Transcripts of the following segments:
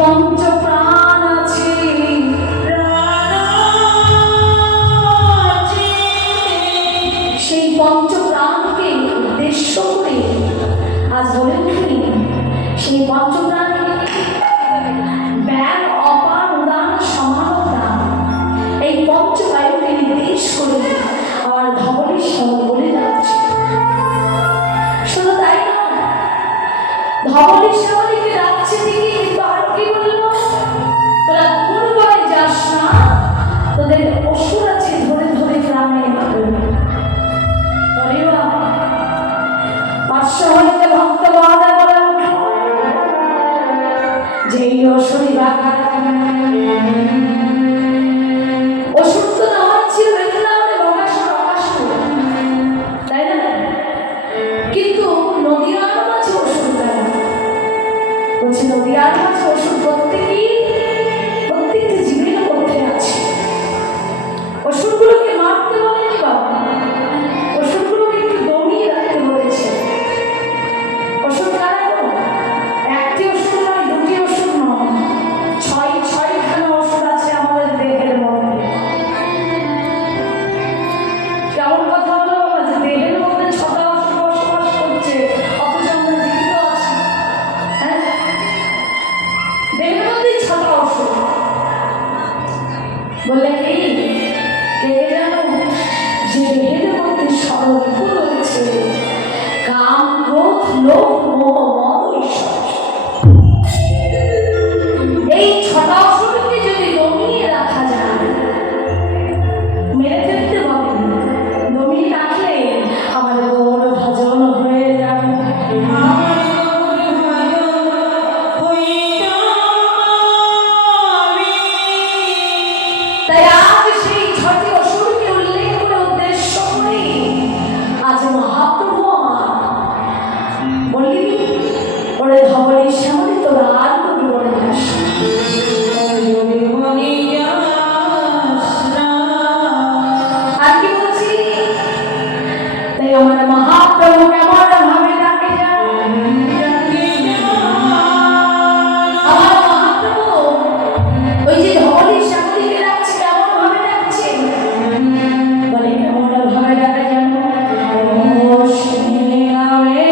পঞ্চ প্রাণ আছে, সেই পঞ্চ প্রাণকে উদ্দেশ্য করে আজ বলে উঠি সেই পঞ্চ প্রাণকে ব্যাগ অপার উদান সমান প্রাণ, এই পঞ্চ বায়ুকে নির্দেশ করে আমার ধবলের সঙ্গে বলে যাচ্ছে। শুধু তাই না, ধবলের সঙ্গে যাচ্ছে দিকে কিন্তু আর কি বললো, তোরা কোন বলে যাস না, তোদের অসুর আছে ধরে ধরে গ্রামে পাঁচশো হইতে ভক্ত বাধা বলা যেই অসুরি বাঘা অসুর তো নাম ছিল বৃন্দাবনে বকাসুর অকাসুর, তাই না? কিন্তু নদীয়ার মাঝে অসুর বলছে, নদীয়ার মাঝে অসুর প্রত্যেকটি জীবের মধ্যে আছে। অসুরগুলোকে মারতে বলেনি বাবা, অসুরগুলোকে একটু দমিয়ে রাখতে বলেছে। অসুর কারা? একটি অসুর নয়, দুটি অসুর নয়, ছয়খানা অসুর আছে আমাদের দেহের মধ্যে। কেমন কথা হলো যে দেহের মধ্যে 6টা অসুর বসবাস করছে, অথচ আমরা জীবিত আছি। হ্যাঁ, দেহের মধ্যে 6টা অসুর। বললে কি কে জানো যে দেহের মধ্যে সর্ব রয়েছে কাম, ক্রোধ, লোভ, মোহ, মদ, ঈশ্বর। এই 6টা অসুরকে যদি দমিয়ে রাখা যায়, মেরে ফেলতে হবে, দমিয়ে রাখলে আমাদের গৌর ভজন হয়ে যাবে। তাই আজ সেই 6টি অসুরকে উল্লেখ করে উদ্দেশ্য করে আজ মহাপ্রভু আমার বললি ওরে ধবলি শ্যামলি তোরা আর কবি বলে যাস, আর কি বলছি? তাই আমার মহাপ্রভু কেমন ভাবে ডাকে যান, আমার মহাপ্রভু ওই যে ধবলি শ্যামলিকে ডাকছে কেমন ভাবে ডাকছে, বলে কেমন ভাবে ডাকে জানো? ও শ্রী রামে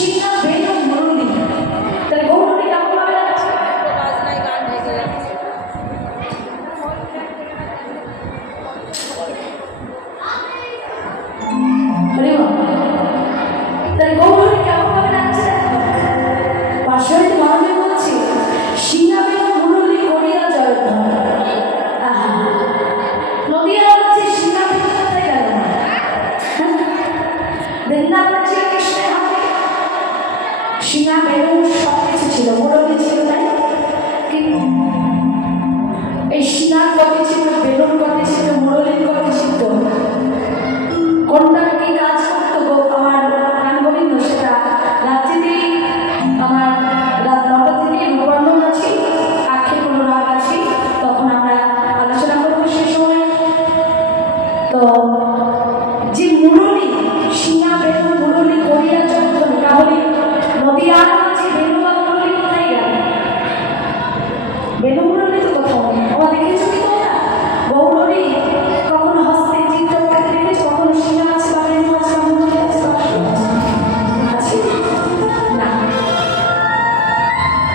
সিংহা বেরো মুরলি। তাহলে গৌরী কেমন ভাবে যাচ্ছে? তাহলে গৌরী কেমন ভাবে যাচ্ছে? পাশে মহাদেব বলছি সিংহা বেরো মুরলি করিয়া জয়ধ্বনি। নদিয়া বলছি সিংহা বেরো কোথায় গেল? বৃন্দাবন ছিল কৃষ্ণের হাতে, সিংহা বেরো সব কিছু ছিল, মুরলি ছিল, তাই কিন্তু এই সিংহার গতি ছিল, বেলুর গতি ছিল, মুরলির গতি ছিল, কোনটা কি কাজ করতো গো আমার গান গোবিন্দ সেটা রাত্রিতেই আমার রাত 9টা থেকে নবান্ন আছি, আখের কোনো রাগ আছি, তখন আমরা আলোচনা করবো সে সময়। তো যে মুরলি সিংহা বেলু মুরলি করিয়া যখন তাহলে নদিয়ার যে বেলু বা মুরলি কোথায় গেল? বেলু মুরলি তো কোথাও নেই। আমার দেখেছো কি তোমরা গৌরী কখনো হস্তে চিত্র করতে দেখেছো? কখনো সিংহা আছে বা বেলু আছে বা মুরলি আছে বা আছে না?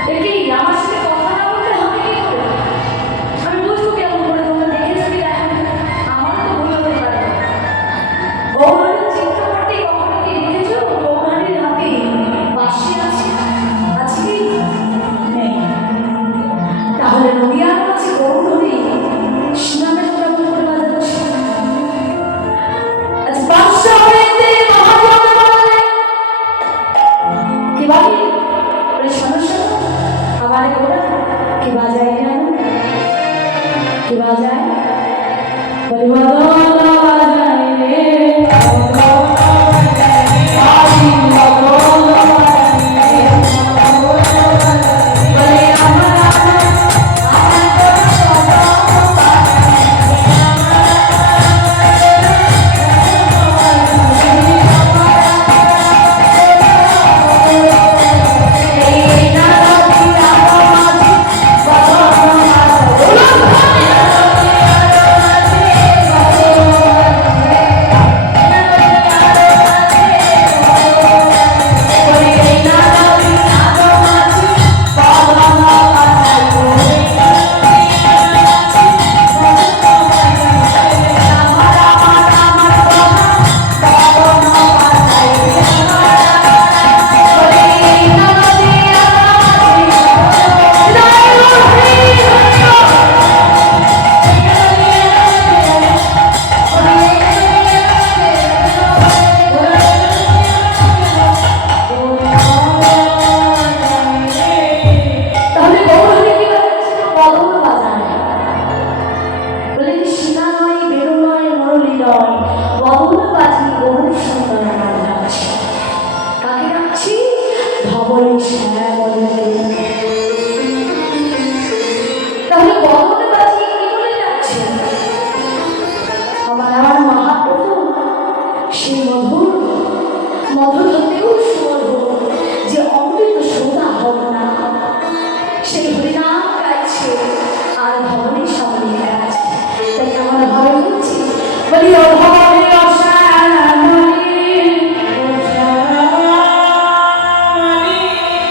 দেখি আমার সাথে কথা না বলতে হবে কি করে? আমি বুঝবো কেমন করে তোমরা দেখেছো কি দেখো? আমার তো ভুল হতে পারে। গৌরীর চিত্র করতে কখনো কি দেখেছো গৌরীর হাতে বাঁশি আছে? আছে কি? নেই। তাহলে নদিয়ার আছে গৌরী সিংহাবের কেমন করে বাজাতে? আজ বাদশা হইতে মহাজন বলে কি বাড়ি ওই সমস্যা আবার ওরা কি বাজায় জানো? কি বাজায়? বলি বাজায় রে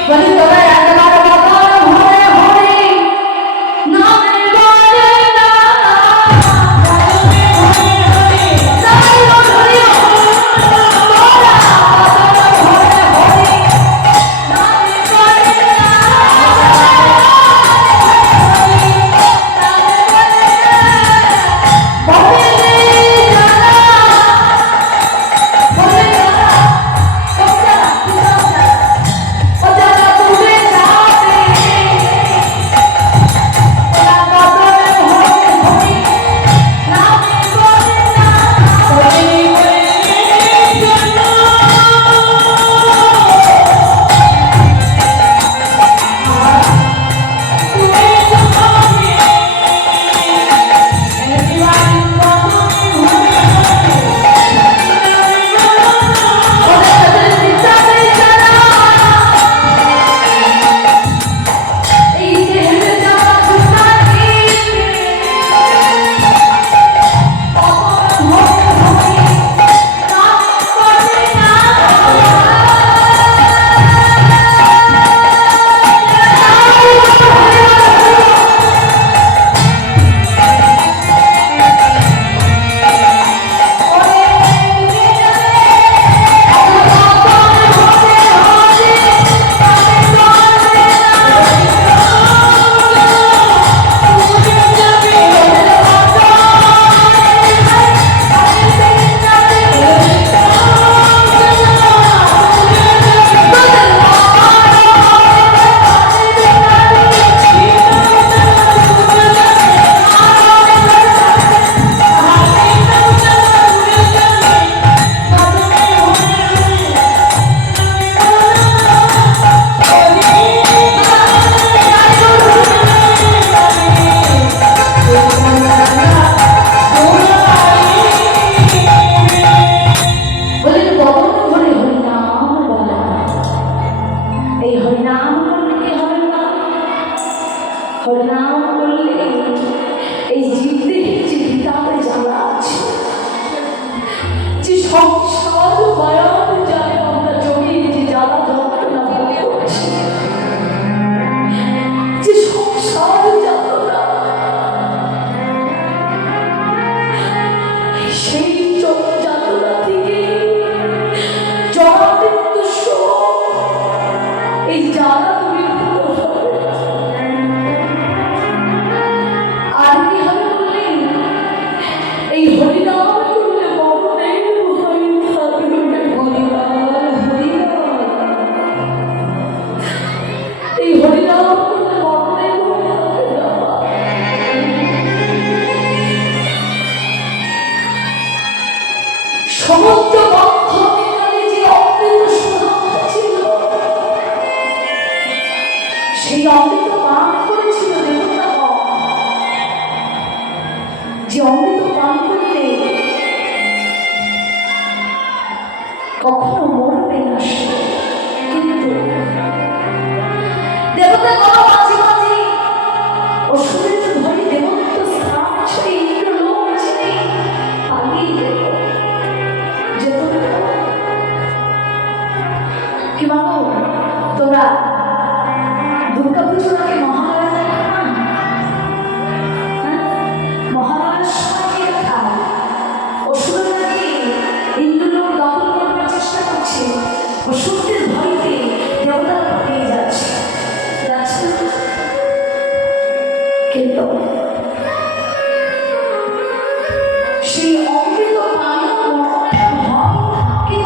বলি কি বাবু, তোমরা দুর্গা পুজোর আগে মহালয়া দেখো না? মহালয়ার সময় কি দেখায়? অসুররা নাকি ইন্দ্রলোক দখল করবার চেষ্টা করছে, অসুরদের ভয়তে দেবতারা পালিয়ে যাচ্ছে যাচ্ছে না? কিন্তু সেই অমৃত পানীয় মরণের ভয় থাকে,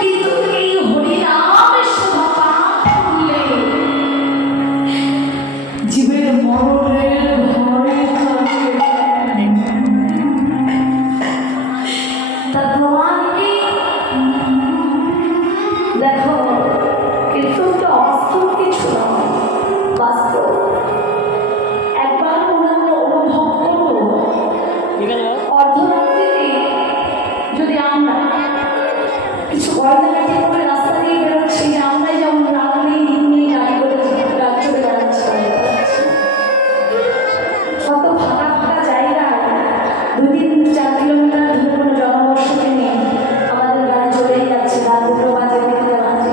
কিন্তু এই হরিনামের শোভা পাঠ করলে জীবের মরণের ভয় থাকে। তার প্রমাণ কি? দেখো, কীর্তনটা অবাস্তব কিছু নয়, বাস্তব। একবার মনে মনে অনুভব করবো, অর্ধরাত্রিতে যদি আমরা কিছু গয়নাগাটি করে রাস্তা দিয়ে বেরোচ্ছি, আমরাই যেমন রাত নেই দিন নেই গাড়ি করে রাত চলে বেড়াচ্ছি, কত ফাঁকা ফাঁকা জায়গায় 2-3-4 কিলোমিটার দূরে কোনো জনবসতি নেই, আমাদের গাড়ি চলেই যাচ্ছে, রাত 2টো বাজে 3টে বাজে।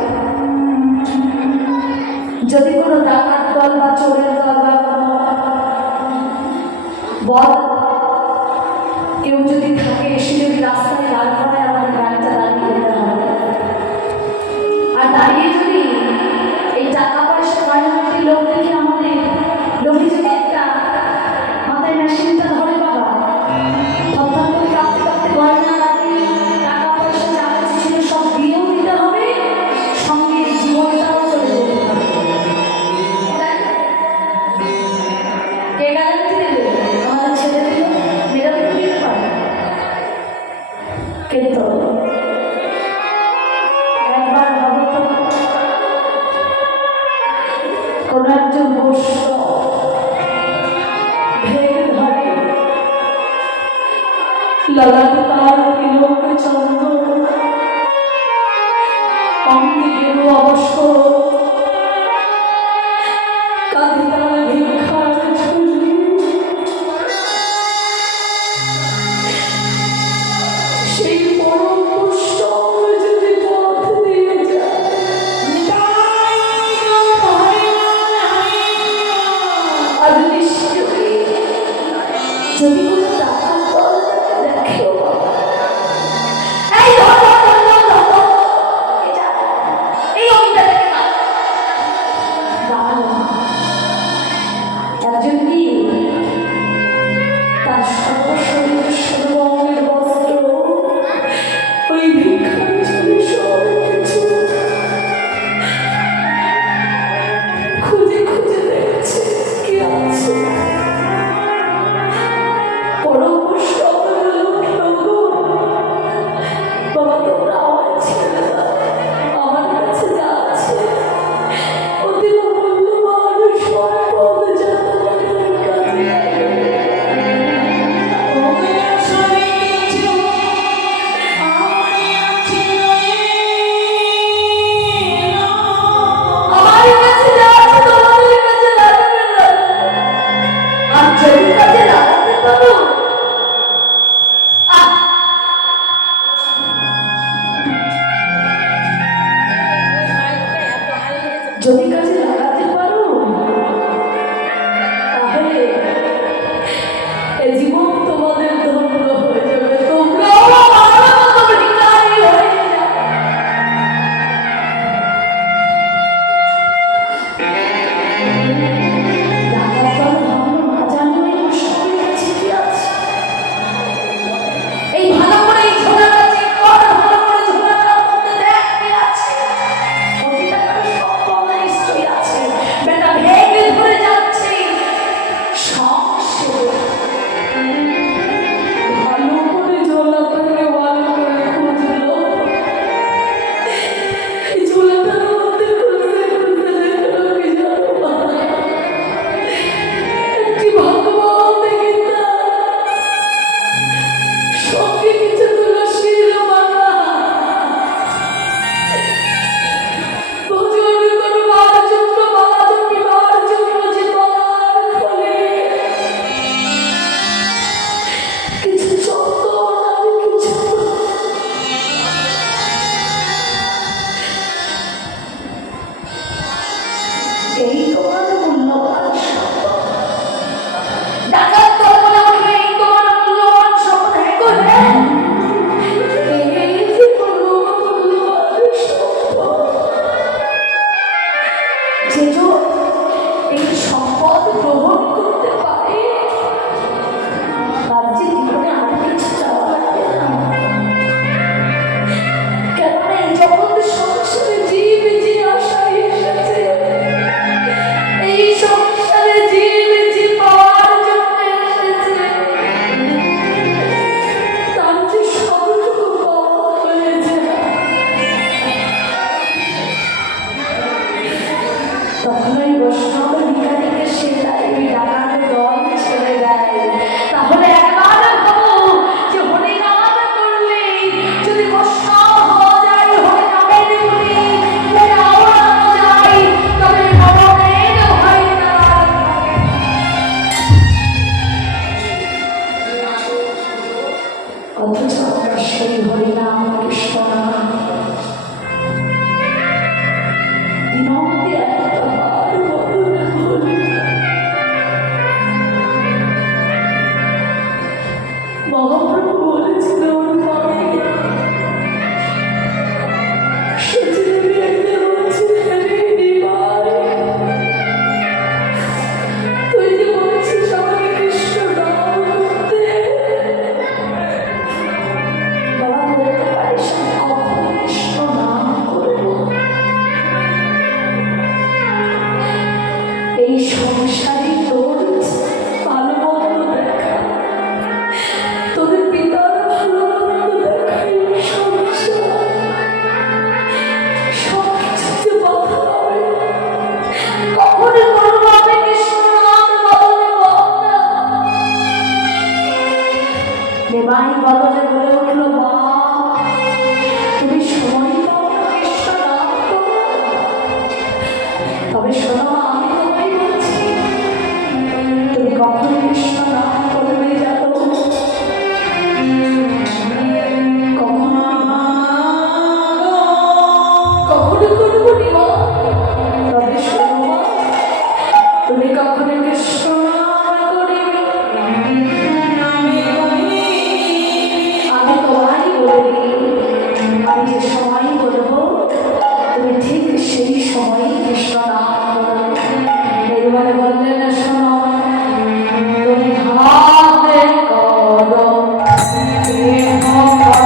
যদি কোনো ডাকাত দল বা চোরের দল বা কোনো বল কেউ যদি থাকে, এসে যদি রাস্তায় দাঁড় করায়, আমাদের গাড়িটা দাঁড়িয়ে যেতে হবে। আর দাঁড়িয়ে যদি এই টাকা পয়সা গয়নাগাটি লোক দেখে আমাদের লোকে যদি একটা মাথায় মেশিনটা ধরে, বাবা থরথর করে কাঁপতে কাঁপতে গয়নাগাটি টাকা পয়সা যা কিছু ছিল সব দিয়েও দিতে হবে, সঙ্গে জীবনটাও চলে যেতে হবে। কে গ্যারান্টি দেবে? আমাদের ছেলেদের মেয়েরা তো দিতে পারে। কিন্তু একবার ভাবো তো, কোন একজন বৈষ্ণব ভেঙে ধরে ললাটে তার তিলক চন্দন, অঙ্গে গেরু অবসর, কাঁধে তার ভিক্ষার ঝুলি। সেই পরম বৈষ্ণব যদি পথ দিয়ে যায়, আর নিশ্চয়ই যদি কোনো ডাকাত দল দেখে, এই ধর ধর ধর ধর ধর ধর, এই অমিতা দেখে না দাঁড়ানো, একজন কি তার সর্বশরীর সর্বাঙ্গের বস্ত্র ওই ভিক্ষার ঝুলি সব কিছু খুঁজে খুঁজে দেখছে কে আছে। পরম সবল বাবা, তোমরা আমার ছেলে না, আমার কাছে যা আছে অতি মূল্যবান সম্পদ, যা তোমাদের কাছে আমার কাছে যা আছে তোমাদের কাছে লাগবে না। আর যদি কাজে লাগাতে পারো, যদি কাজে লাগাতে পারো, তাহলে এ জীবন তোমাদের ধন্য হয়ে যাবে, তোমরাও আমার মতো ভিখারি হয়ে যাবে। ডাকাত দল ভাবলো না জানো এই মশাইয়ের কাছে কি আছে, এই ভালো করে এই ঝোলাটা চেক কর, ভালো করে ঝোলাটার মধ্যে দেখ কি আছে। 1 কোটি টাকার সব পাওয়া নিশ্চয়ই এই তোমার মূল্যবান সম্পদ। ডাকাত দল বলে উঠবে, এই তোমার মূল্যবান সম্পদ। হ্যাঁ গো হ্যাঁ, এই যে মূল্যবান সম্পদ। যেজন এই সম্পদ গ্রহণ করতে পারে তার যে জীবনে আর কিছু চাওয়া লাগে না। কেননা এই জগৎ সংসারে জীব যে আশায় এসেছে, এই সংসারে জীব যে পাওয়ার জন্য এসেছে, তার যে সবটুকু পাওয়া হয়েছে। তখনই বৈষ্ণব ভিখারিকে সে তাই ডাকাতে দল ছেড়ে দেয়। তাহলে একবার ভাবো যে হরিনাম করলে যদি বৈষ্ণব হওয়া যায়, হরিনামের গুণে যদি আওড়ানো যায়, তবে মরণের ভয় না। অথচ আমরা সেই হরিনাম কৃষ্ণ নাম দিনতে একবার বলি। মহাপ্রভু বলেছিল ওর মাকে, সে ছেলে মেয়েকে বলছে, হে নিমাই, তুই যে বলছিস আমাকে কৃষ্ণ নাম করতে, বাবা বলতে পারিস আমি কখন কৃষ্ণ নাম করবো? এই সংসারে তোর ভালো মন্দ দেখা, তোর পিতার ভালো মন্দ দেখা, এই সংসার সবকিছুতে বাধা হয়। কখন করবো আমি কৃষ্ণ নাম বদলে বল না। দেবাই বদলে বলে উঠলো, মা তুমি সময় পাও না কৃষ্ণ নাম করো? তবে শোনো মা, আমি তোমায় বলছি, তুমি কখন কৃষ্ণ নাম করবে জানো? কখনো করবো নিমা। তবে শোনো মা, তুমি কখনো কৃষ্ণ নাম করিবে, আমি তোমায় বলি, আমি যে সময় বলবো তুমি ঠিক সেই সময় কৃষ্ণ নাম করবে। এবারে বললেন, শোনো তুমি হাতে করো প্রেম কর্ম,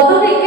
বদনে